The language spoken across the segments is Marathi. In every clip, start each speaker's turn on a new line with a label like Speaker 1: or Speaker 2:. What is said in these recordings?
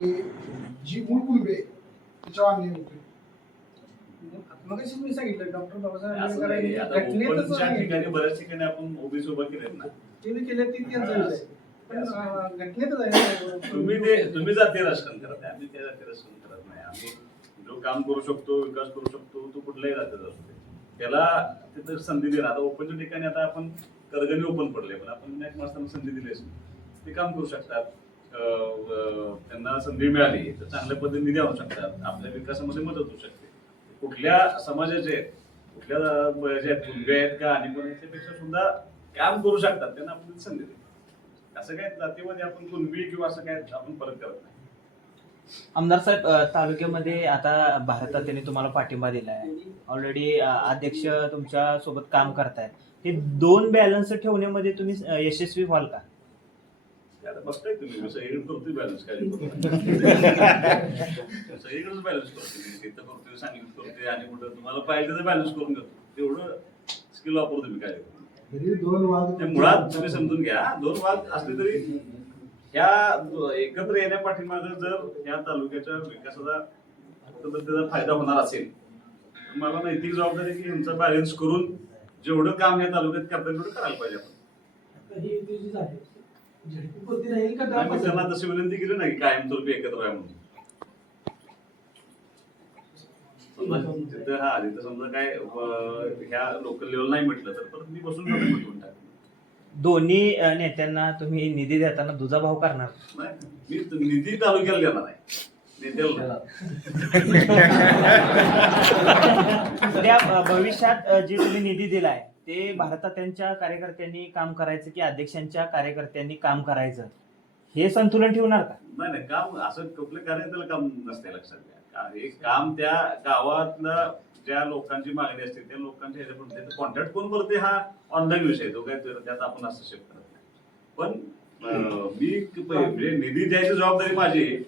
Speaker 1: जी मूळ कुणबे आहे, त्याच्यावर अन्याय होतोय
Speaker 2: मग मी सांगितलं डॉक्टर बाबासाहेब
Speaker 3: असं नाही आता
Speaker 2: आंबेडकरांनी घटनेतच
Speaker 3: ओपनच्या ठिकाणी
Speaker 2: सांगितलं.
Speaker 3: बऱ्याच ठिकाणी आपण ओबीस उभा केलेत ना.
Speaker 2: तिने केले ती त्यांचं विषय आहे. पण अं, घटनेतच आहे
Speaker 3: तुम्ही ते तुम्ही जाते राजकारण करत आहे आम्ही ते जाते राजकारण करत नाही. आम्ही जो काम करू शकतो विकास करू शकतो तो कुठल्याही राज्यात असतो त्याला तिथं संधी देणार आता ओपनच्या ठिकाणी आता आपण कर्गणी ओपन पडले पण आपण मॅच संधी दिली असेल ते काम करू शकतात. त्यांना संधी मिळाली तर चांगल्या पद्धतीने निधी आणू शकतात. आपल्या विकासामध्ये मदत होऊ शकते. कुठल्या समाजाचे आहेत, कुठल्या जे आहेत कुणबे आहेत का आणि पण सुद्धा काम करू शकतात त्यांना आपण संधी देतो असं काय जातीमध्ये आपण कुणबी किंवा असं काय आपण परत करत नाही.
Speaker 4: आमदार साहेब तालुक्यामध्ये आता भारतात त्यांनी तुम्हाला पाठिंबा दिलाय. ऑलरेडी अध्यक्ष तुमच्यासोबत काम करतायत. हे दोन बॅलन्स ठेवण्यामध्ये तुम्ही यशस्वी व्हाल का?
Speaker 3: आता बघताय तुम्ही मी सगळीकडे करतोय बॅलन्स काय सगळीकडेच बॅलन्स मी तिथं करतोय सांगितलं करतोय आणि कुठं तुम्हाला पाहिजे तर बॅलन्स करून घेतो तेवढं स्किल वापरतो तुम्ही काय ते मुळात तुम्ही समजून घ्या दोन वाद असले तरी ह्या एकत्र येण्या पाठीमागे जर ह्या तालुक्याच्या विकासाचा त्याचा फायदा होणार असेल तर मला नैतिक जबाबदारी की ह्यांचा बॅलन्स करून जेवढं काम ह्या तालुक्यात करता तेवढं करायला पाहिजे आपण
Speaker 5: राहील का
Speaker 3: नाही, त्यांना तशी विनंती केली नाही की कायमस्वरूपी एकत्र आहे म्हणून. समजा तिथं हा तिथं समजा काय अं, ह्या लोकल लेवल नाही म्हटलं तर परत मी बसून.
Speaker 4: दोन्ही अ, नेत्यांना तुम्ही निधी देताना दुजाभाव करणार.
Speaker 3: नाही मी निधी तालुक्याला देणार आहे नेत्याला
Speaker 4: उद्या अ, भविष्यात अ, जे तुम्ही निधी दिलाय ते भारतात त्यांच्या कार्यकर्त्यांनी काम करायचं की अध्यक्षांच्या कार्यकर्त्यांनी काम करायचं. हे संतुलन ठेवणार का?
Speaker 3: नाही नाही काम असं कुठल्या कार्यकर्त्याला काम नसते लक्षात घ्या. हे काम त्या गावातलं ज्या लोकांची मागणी असते त्या लोकांच्या ह्याच्यापर्यंत कॉन्टॅक्ट कोण करते हा? ऑनलाईन विषय तो काय त्यात आपण हस्तक्षेप करत नाही. पण मी म्हणजे निधी द्यायची जबाबदारी माझी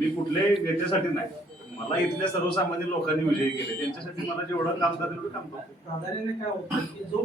Speaker 3: मी कुठल्याही नेत्यासाठी नाही. मला इथल्या सर्वसामान्य लोकांनी विजयी केले. त्यांच्यासाठी मला जेवढं काम करायचं काम करतो
Speaker 5: प्राधान्याने काय होतं की जो